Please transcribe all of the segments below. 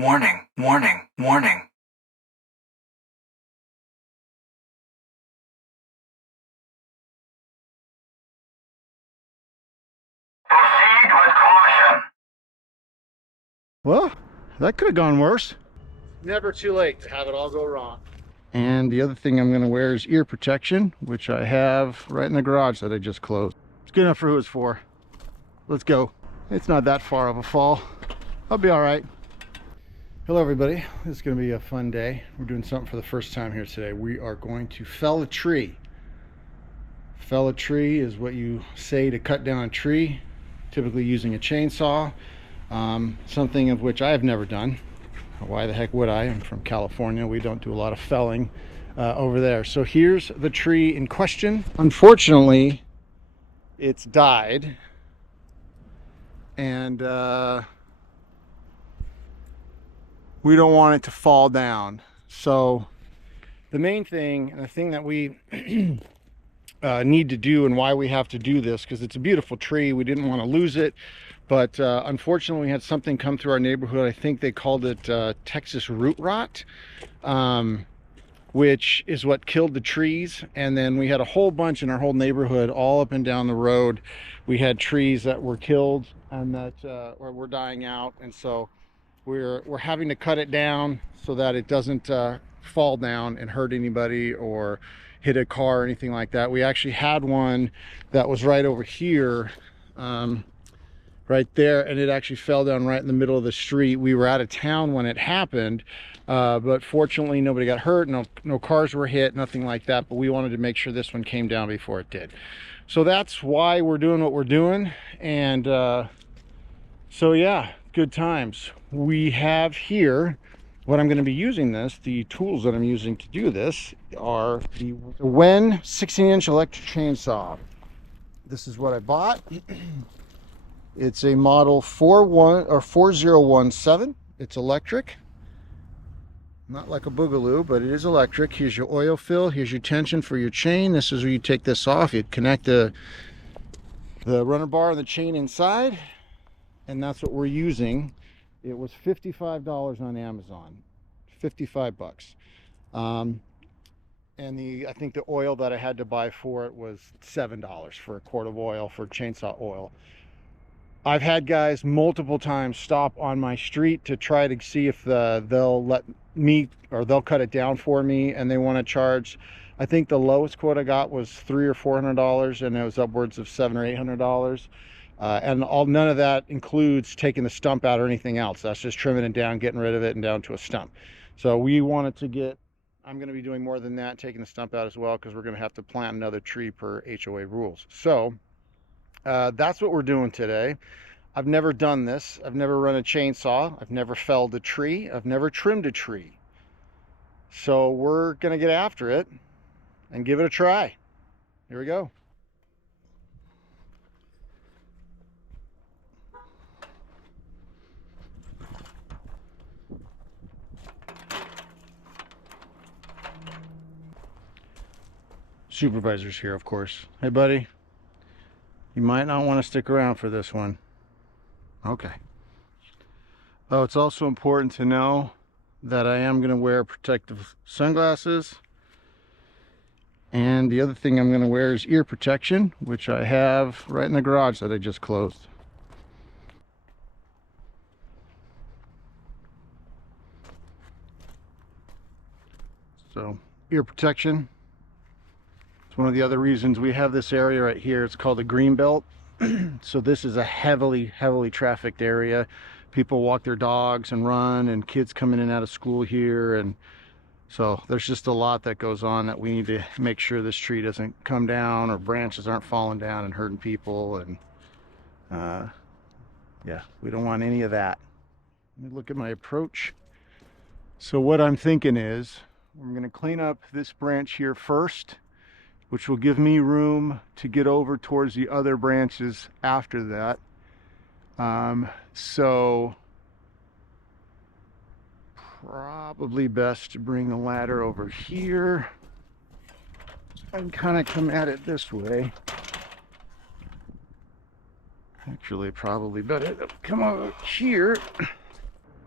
Warning, warning, warning. Proceed with caution. Well, that could have gone worse. Never too late to have it all go wrong. And the other thing I'm going to wear is ear protection, which I have right in the garage that I just closed. It's good enough for who it's for. Let's go. It's not that far of a fall. I'll be all right. Hello everybody, this is going to be a fun day. We're doing something for the first time here today. We are going to fell a tree. Fell a tree is what you say to cut down a tree, typically using a chainsaw. Something of which I have never done. Why the heck would I? I'm from California. We don't do a lot of felling over there. So here's the tree in question. Unfortunately, it's died. And we don't want it to fall down. So the main thing, and the thing that we need to do, and why we have to do this, because it's a beautiful tree, we didn't want to lose it, but unfortunately we had something come through our neighborhood. I think they called it Texas root rot, which is what killed the trees. And then we had a whole bunch in our whole neighborhood, all up and down the road. We had trees that were killed and that were dying out, and so we're having to cut it down so that it doesn't fall down and hurt anybody or hit a car or anything like that. We actually had one that was right over here, right there, and it actually fell down right in the middle of the street. We were out of town when it happened, but fortunately nobody got hurt, no cars were hit, nothing like that, but we wanted to make sure this one came down before it did. So that's why we're doing what we're doing. And so yeah, good times. We have here what I'm going to be using the tools that I'm using to do this are the Wen 16-inch electric chainsaw. This is what I bought. It's a model 4017. It's electric. Not like a Boogaloo, but it is electric. Here's your oil fill. Here's your tension for your chain. This is where you take this off. You connect the runner bar and the chain inside, and that's what we're using. It was $55 on Amazon, 55 bucks. And I think the oil that I had to buy for it was $7 for a quart of oil, for chainsaw oil. I've had guys multiple times stop on my street to try to see if they'll let me, or they'll cut it down for me, and they want to charge. I think the lowest quote I got was $300 or $400, and it was upwards of $700 or $800. And none of that includes taking the stump out or anything else. That's just trimming it down, getting rid of it, and down to a stump. So we wanted to get, I'm going to be doing more than that, taking the stump out as well, because we're going to have to plant another tree per HOA rules. So that's what we're doing today. I've never done this. I've never run a chainsaw. I've never felled a tree. I've never trimmed a tree. So we're going to get after it and give it a try. Here we go. Supervisor's here, of course. Hey, buddy. You might not want to stick around for this one. Okay. Oh, it's also important to know that I am going to wear protective sunglasses. And the other thing I'm going to wear is ear protection, which I have right in the garage that I just closed. So, ear protection. It's one of the other reasons we have this area right here. It's called a green belt. So this is a heavily trafficked area. People walk their dogs and run, and kids come in and out of school here, and so there's just a lot that goes on that we need to make sure this tree doesn't come down, or branches aren't falling down and hurting people. And yeah, we don't want any of that. Let me look at my approach. So what I'm thinking is I'm going to clean up this branch here first, which will give me room to get over towards the other branches after that. So probably best to bring the ladder over here and kind of come at it this way. Actually, probably better to come over here.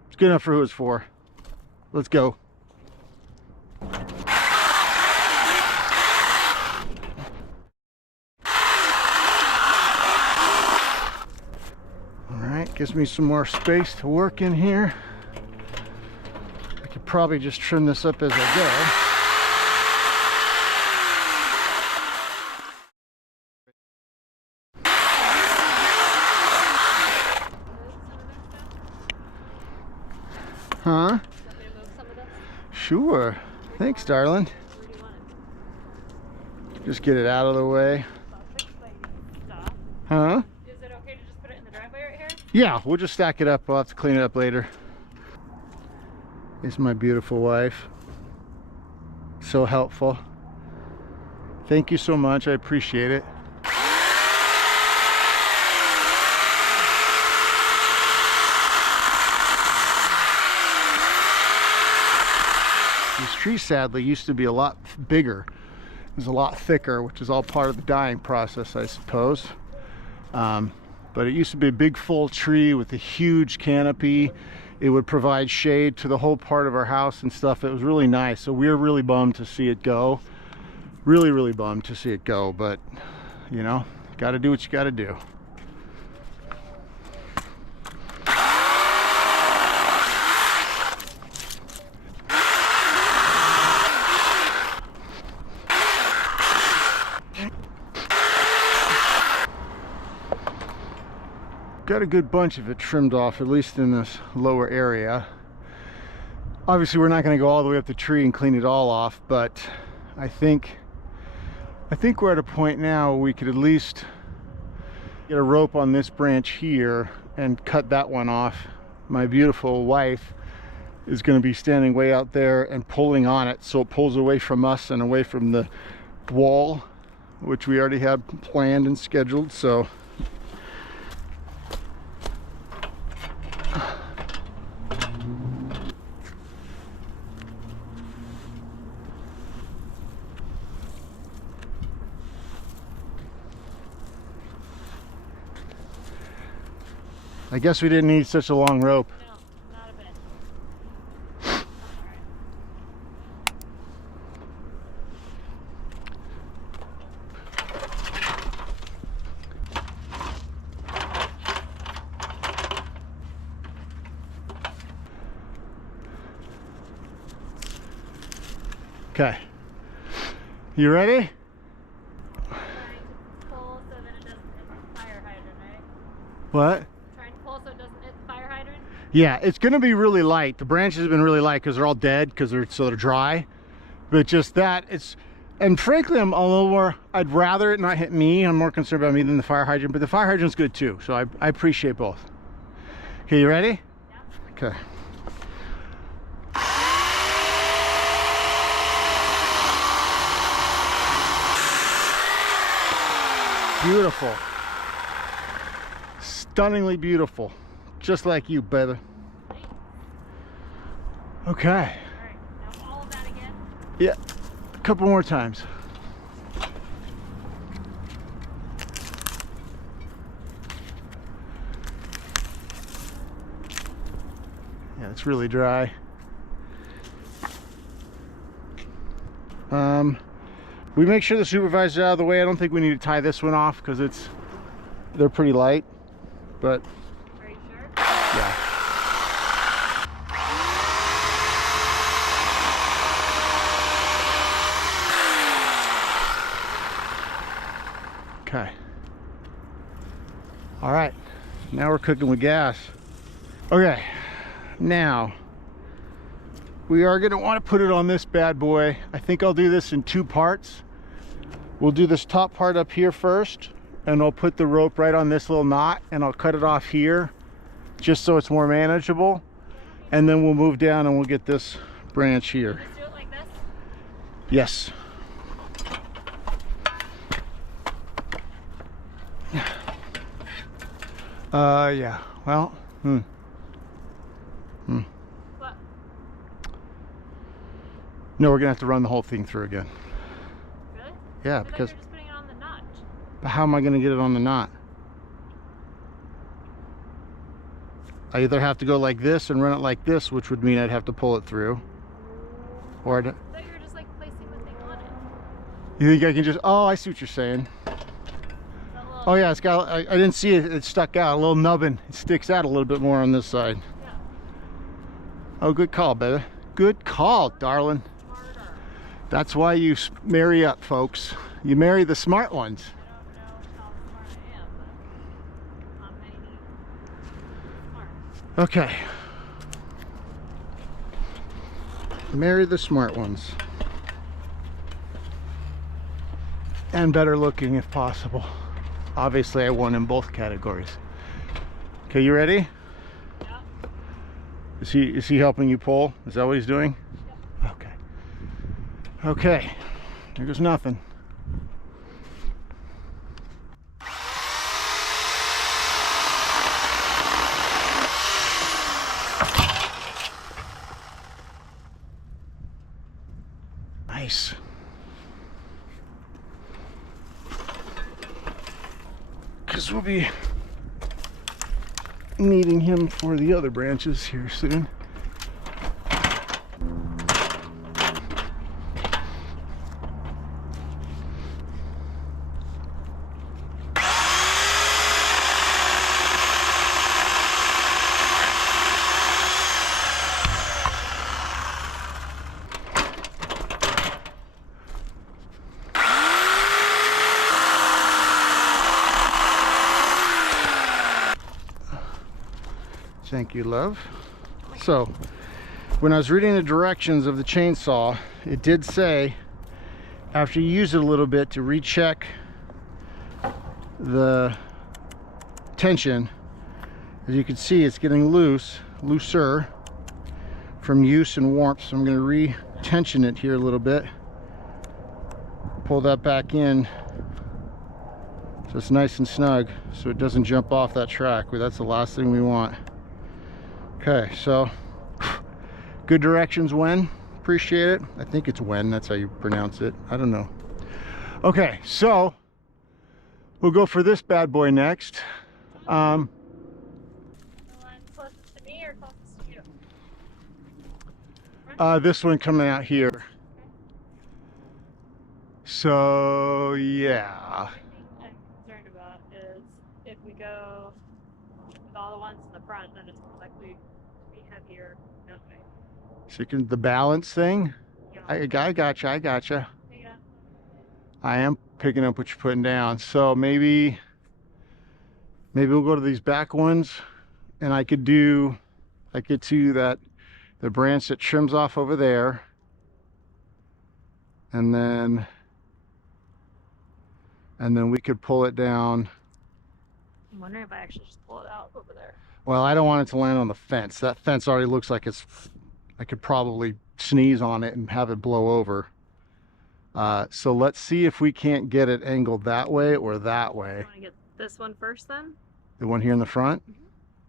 It's good enough for who it's for. Let's go. All right, gives me some more space to work in here. I could probably just trim this up as I go. Huh? Want me to move some of this? Sure. Thanks, darling. Where do you want it? Just get it out of the way. Stop. Huh? Is it okay to just put it in the driveway right here? Yeah, we'll just stack it up. We'll have to clean it up later. This is my beautiful wife. So helpful. Thank you so much. I appreciate it. This tree sadly used to be a lot bigger. It was a lot thicker, which is all part of the dying process, I suppose. But it used to be a big full tree with a huge canopy. It would provide shade to the whole part of our house and stuff. It was really nice. So we were really bummed to see it go. Really, really bummed to see it go. But, you know, got to do what you got to do. Got a good bunch of it trimmed off, at least in this lower area. Obviously we're not going to go all the way up the tree and clean it all off, but I think we're at a point now where we could at least get a rope on this branch here and cut that one off. My beautiful wife is going to be standing way out there and pulling on it, so it pulls away from us and away from the wall, which we already had planned and scheduled. So I guess we didn't need such a long rope. No, not a bit. Alright. Okay. You ready? Trying to pull so that it doesn't hit the fire hydrant, right? What? Trying to pull so it doesn't hit the fire hydrant? Yeah, it's gonna be really light. The branches have been really light because they're all dead because they're dry. But just that, and frankly, I'm a little more, I'd rather it not hit me. I'm more concerned about me than the fire hydrant, but the fire hydrant's good too. So I appreciate both. Okay, you ready? Yeah. Okay. Beautiful. Stunningly beautiful. Just like you, baby. Okay. Alright, now all of that again. Yeah, a couple more times. Yeah, it's really dry. We make sure the supervisor's out of the way. I don't think we need to tie this one off because they're pretty light, but Are you sure? yeah. Okay. All right, now we're cooking with gas. Okay, now we are gonna want to put it on this bad boy. I think I'll do this in two parts. We'll do this top part up here first, and I'll put the rope right on this little knot, and I'll cut it off here just so it's more manageable. And then we'll move down and we'll get this branch here. Let's do it like this. Yes. Yeah. Well, What? no, we're gonna have to run the whole thing through again. Really? Yeah, I thought because you were just putting it on the notch. how am I gonna get it on the knot? I either have to go like this and run it like this, which would mean I'd have to pull it through. Or I thought you were just like placing the thing on it. you think I can just, oh, I see what you're saying. That little, Oh yeah, it's got, I didn't see it, it stuck out, a little nubbin. It sticks out a little bit more on this side. yeah. Oh, good call, baby. Good call, darling. Smarter. That's why you marry up, folks. You marry the smart ones. I don't know how smart I am, but I'm maybe smart. Okay. Marry the smart ones. And better looking if possible. Obviously I won in both categories. Okay, you ready? Yeah. Is he helping you pull? Is that what he's doing? Okay. Okay. There goes nothing. Nice. Because we'll be needing him for the other branches here soon. Thank you, love. So, when I was reading the directions of the chainsaw, it did say after you use it a little bit to recheck the tension. As you can see, it's getting looser from use and warmth. So I'm going to re-tension it here a little bit. Pull that back in so it's nice and snug so it doesn't jump off that track. That's the last thing we want. Okay, so good directions, Wen. Appreciate it. I think it's Wen, that's how you pronounce it. I don't know. Okay, so we'll go for this bad boy next. The one closest to me or closest to you? This one coming out here. So yeah. The thing I'm concerned about is if we go with all the ones in the front, then it's more likely to be heavier that way. So you can, the balance thing. You know, I gotcha. yeah. I am picking up what you're putting down. So maybe we'll go to these back ones, and I could do, I get to that, the branch that trims off over there, and then we could pull it down. I'm wondering if I actually just pull it out over there. Well, I don't want it to land on the fence. That fence already looks like it's, I could probably sneeze on it and have it blow over. So let's see if we can't get it angled that way or that way. You want to get this one first then? The one here in the front?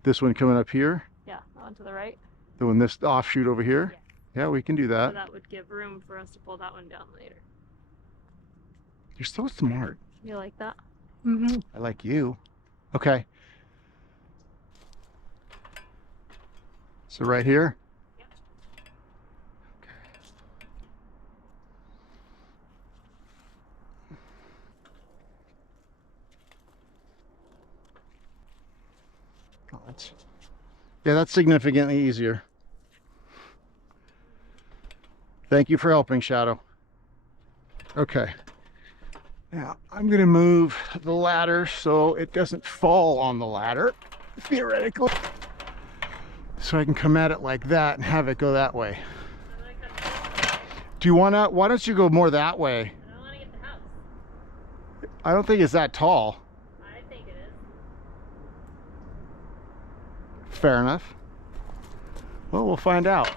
This one coming up here? Yeah, that one to the right. The one, this offshoot over here? Yeah, we can do So that. that would give room for us to pull that one down later. You're so smart. You like that? I like you. Okay. So right here? Yep. Oh, that's significantly easier. Thank you for helping, Shadow. Okay. Now, I'm going to move the ladder so it doesn't fall on the ladder, theoretically. So I can come at it like that and have it go that way. Do you want to, why don't you go more that way? I don't want to get the house. I don't think it's that tall. I think it is. Fair enough. Well, we'll find out.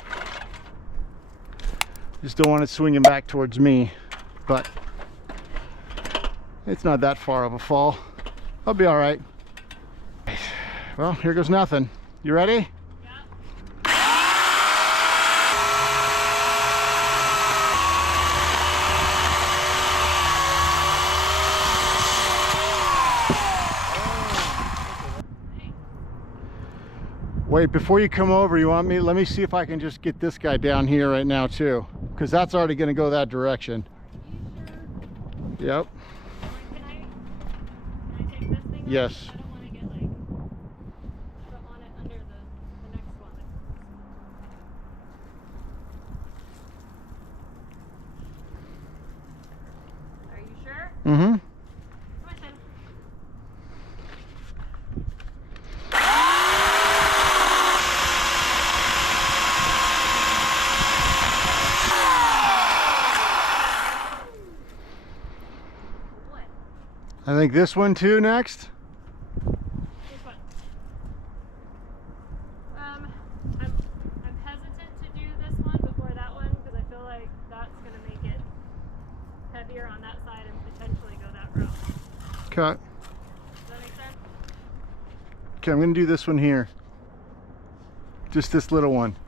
Just don't want it swinging back towards me, but it's not that far of a fall. I'll be all right. Well, here goes nothing. You ready? Wait, before you come over, you want me, let me see if I can just get this guy down here right now too, because that's already going to go that direction. Are you sure? Yep. Can I take this thing? Yes. I don't want to get like, I don't want it under the next one. Are you sure? Mm-hmm. Come on, Sam. What? I think this one too next. This one. I'm hesitant to do this one before that one because I feel like that's gonna make it heavier on that side and potentially go that route. Okay. Does that make sense? Okay, I'm going to do this one here. Just this little one. That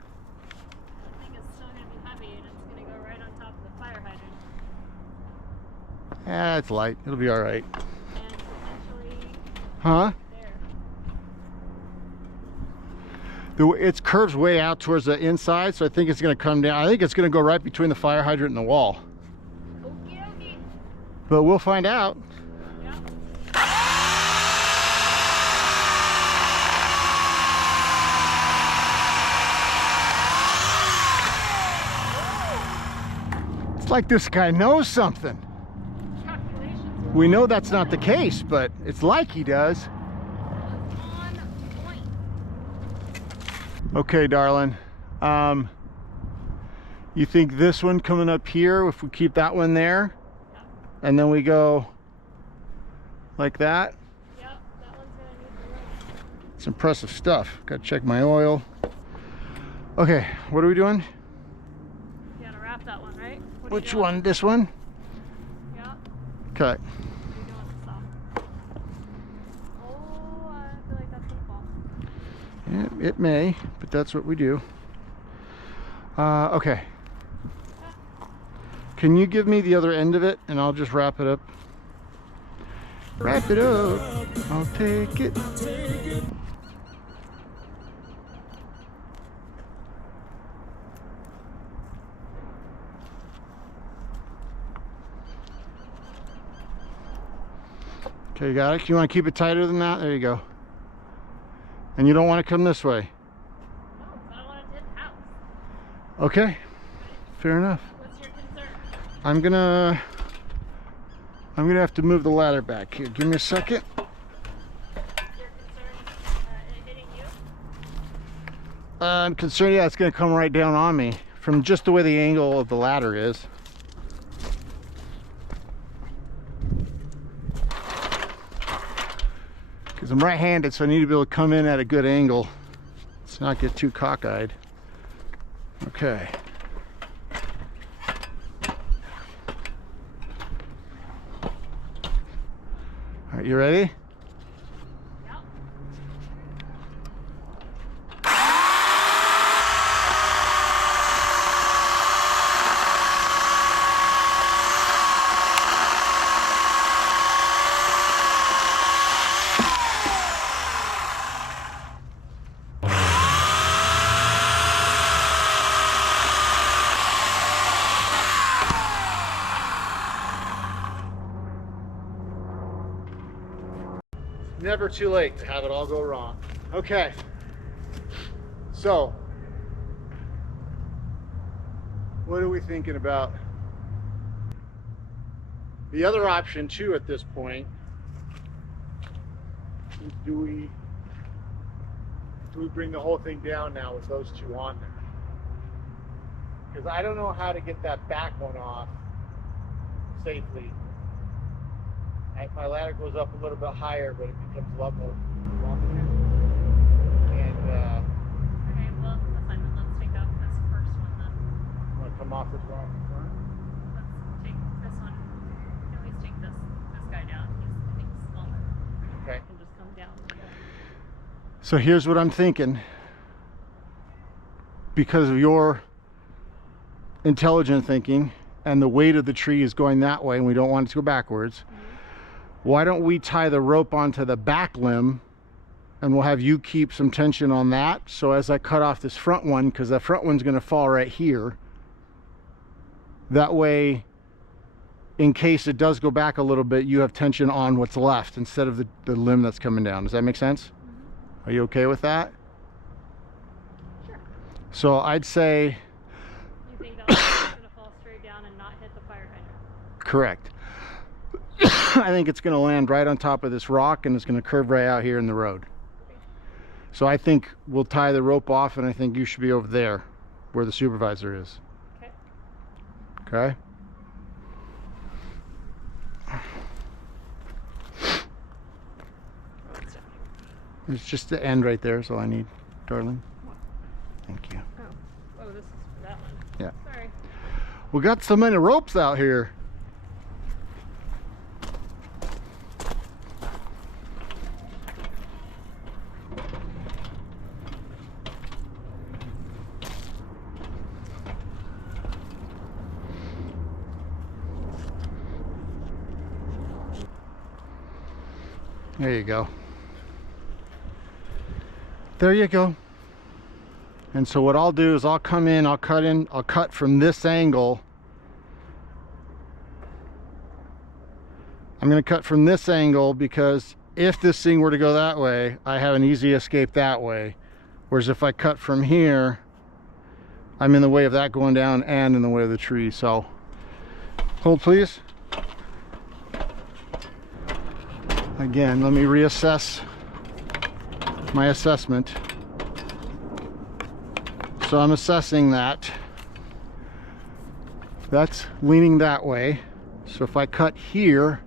thing is still gonna be heavy and it's gonna go right on top of the fire hydrant Ah, it's light. It'll be all right. and potentially Huh? there. It curves way out towards the inside, so I think it's going to come down. I think it's going to go right between the fire hydrant and the wall. Okie dokie. But we'll find out. Yeah. It's like this guy knows something. Calculations are We know that's not the case, but it's like he does. on point. Okay, darling. You think this one coming up here, if we keep that one there, Yeah. and then we go like that? Yep, that one's gonna need the room. It's impressive stuff. Got to check my oil. Okay, what are we doing? You gotta wrap that one, right? What are you Which doing? one? This one? Yeah. Okay. What are you doing with the saw? Oh, I feel like that's gonna fall. Yeah, it may, but that's what we do. Okay. Can you give me the other end of it and I'll just wrap it up? Wrap it up. I'll take it. Okay, you got it? You want to keep it tighter than that? There you go. And you don't want to come this way. No, I don't want to hit the house. Okay, fair enough. What's your concern? I'm gonna have to move the ladder back here. Give me a second. Your concern it hitting you? I'm concerned, yeah, it's gonna come right down on me from just the way the angle of the ladder is. Because I'm right-handed, so I need to be able to come in at a good angle. Let's not get too cockeyed. Okay. All right, you ready? Yep. Never too late to have it all go wrong. Okay. So, what are we thinking about? The other option too at this point is do we bring the whole thing down now with those two on there? Because I don't know how to get that back one off safely. My ladder goes up a little bit higher, but it becomes a lot more bumpy. And Okay, well, that's fine. Then let's take out this first one then. I'm gonna come off this one in front. Let's take this one. At least take this guy down. I think he's smaller. Okay. Can just come down. So here's what I'm thinking. Because of your intelligent thinking and the weight of the tree is going that way and we don't want it to go backwards, why don't we tie the rope onto the back limb and we'll have you keep some tension on that. So as I cut off this front one, because that front one's going to fall right here, that way, in case it does go back a little bit, you have tension on what's left instead of the limb that's coming down. Does that make sense? Are you okay with that? Sure. So I'd say, You think that one's going to fall straight down and not hit the fire hydrant? correct. I think it's going to land right on top of this rock, and it's going to curve right out here in the road. So I think we'll tie the rope off, and I think you should be over there where the supervisor is. Okay. Okay? It's just the end right there, is all I need, darling. Thank you. Oh, this is for that one. Yeah. Sorry. We got so many ropes out here. There you go. There you go. And so what I'll do is I'll come in, I'll cut from this angle. I'm going to cut from this angle because if this thing were to go that way, I have an easy escape that way. Whereas if I cut from here, I'm in the way of that going down and in the way of the tree. So hold please. Again, let me reassess my assessment. So I'm assessing that. That's leaning that way. So if I cut here,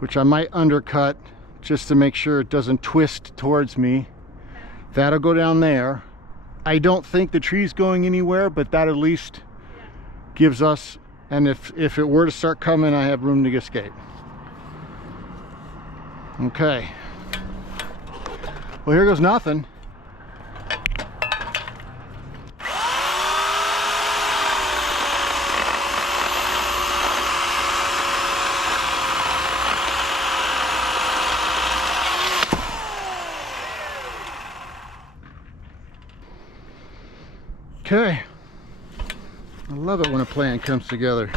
which I might undercut just to make sure it doesn't twist towards me, that'll go down there. I don't think the tree's going anywhere, but that at least gives us, and if it were to start coming, I have room to escape. Okay. Well, here goes nothing. Okay. I love it when a plan comes together.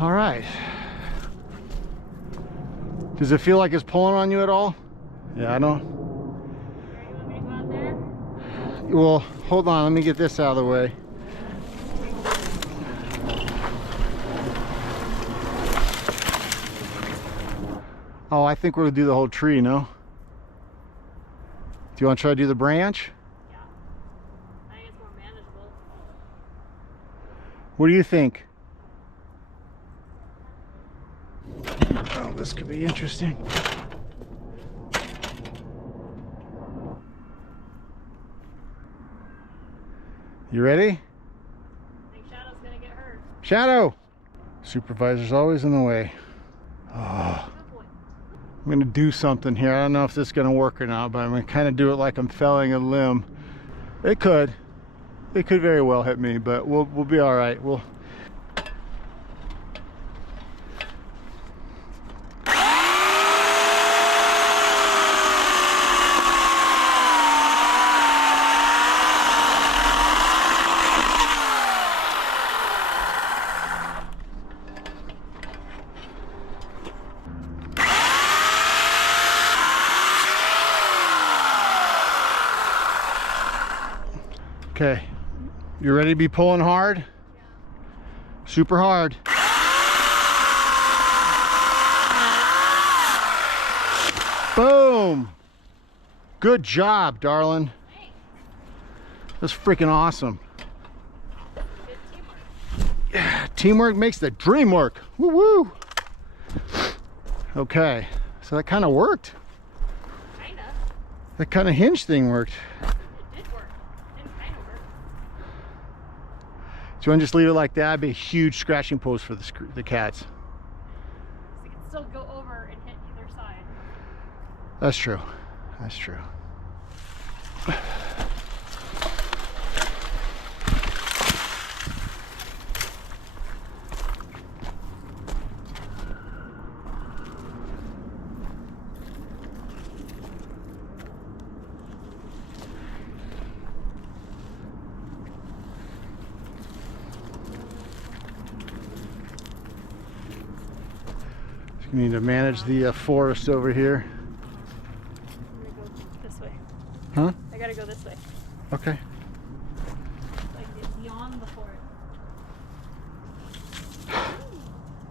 All right. Does it feel like it's pulling on you at all? Yeah, I don't. You want me to go out there? Well, hold on, let me get this out of the way. Oh, I think we're gonna do the whole tree, no? Do you want to try to do the branch? Yeah. I think it's more manageable. What do you think? Oh, this could be interesting. You ready? I think Shadow's gonna get hurt. Shadow! Supervisor's always in the way. Oh, Good boy. I'm gonna do something here. I don't know if this is gonna work or not, but I'm gonna kind of do it like I'm felling a limb. It could very well hit me, but we'll be all right. We'll. Okay, you ready to be pulling hard? Yeah. Super hard. Boom! Good job, darling. Thanks. That's freaking awesome. Good teamwork. Yeah, teamwork makes the dream work. Woo woo! Okay, so that kind of worked. Kinda. That kind of hinge thing worked. It did work. It didn't kinda work. Do you want to just leave it like that? It'd be a huge scratching post for the cats. So you can still go over and hit either side. That's true. That's true. We need to manage the forest over here. I'm gonna go this way. Huh? I gotta go this way. Okay. Like get beyond the forest.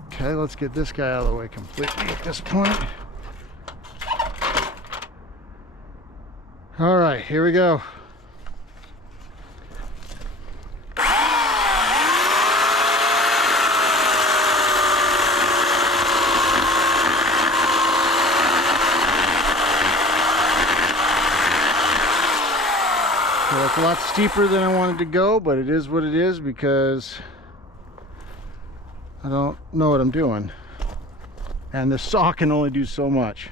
Okay, let's get this guy out of the way completely at this point. All right, here we go. So it's a lot steeper than I wanted to go, but it is what it is because I don't know what I'm doing. And the saw can only do so much.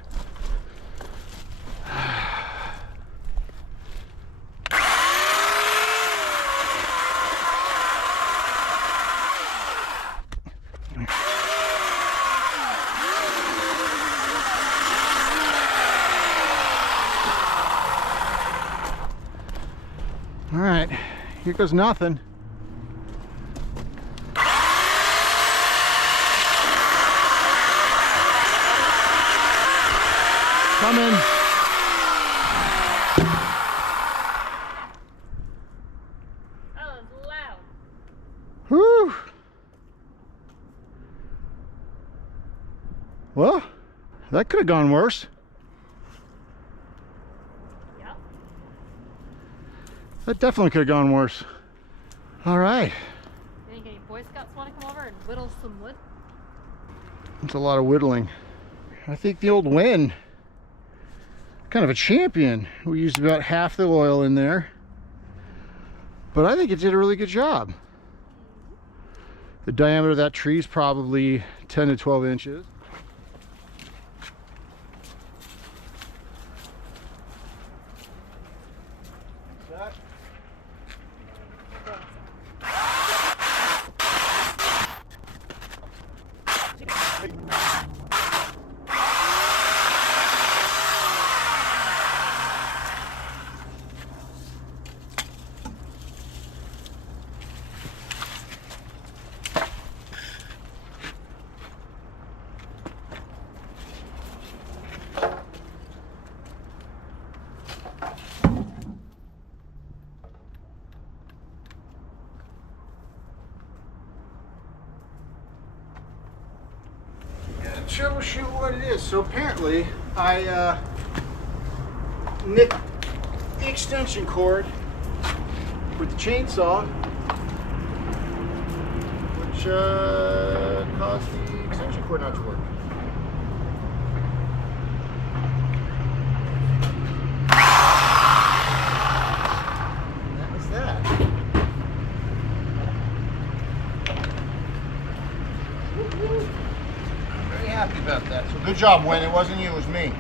All right, here goes nothing. Coming. That was loud. Whew. Well, that could have gone worse. Yeah. That definitely could have gone worse. All right. You think any Boy Scouts want to come over and whittle some wood? It's a lot of whittling. I think the old Wen, kind of a champion. We used about half the oil in there, but I think it did a really good job. The diameter of that tree is probably 10 to 12 inches. Troubleshoot what it is. So apparently I nicked the extension cord with the chainsaw, which caused the extension cord not to work. And that was that. Woo-hoo. Very happy about that. So good job, Wen. It wasn't you, it was me.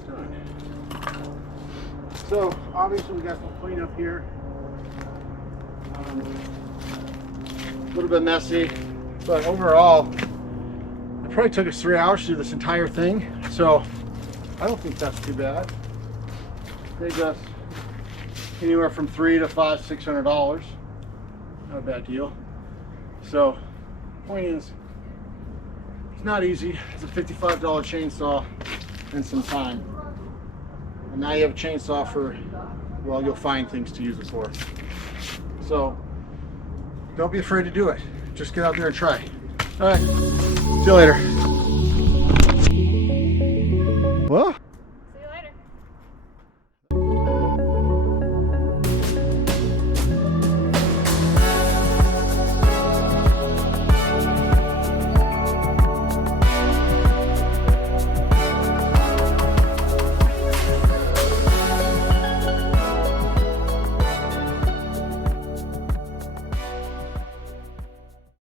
it's done. So obviously we got some cleanup here. A little bit messy, but overall, it probably took us 3 hours to do this entire thing. So I don't think that's too bad. Saved us anywhere from $300 to $600. Not a bad deal. So point is, it's not easy. It's a $55 chainsaw and some time. And now you have a chainsaw for, well, you'll find things to use it for. So don't be afraid to do it. Just get out there and try. All right, see you later. Well,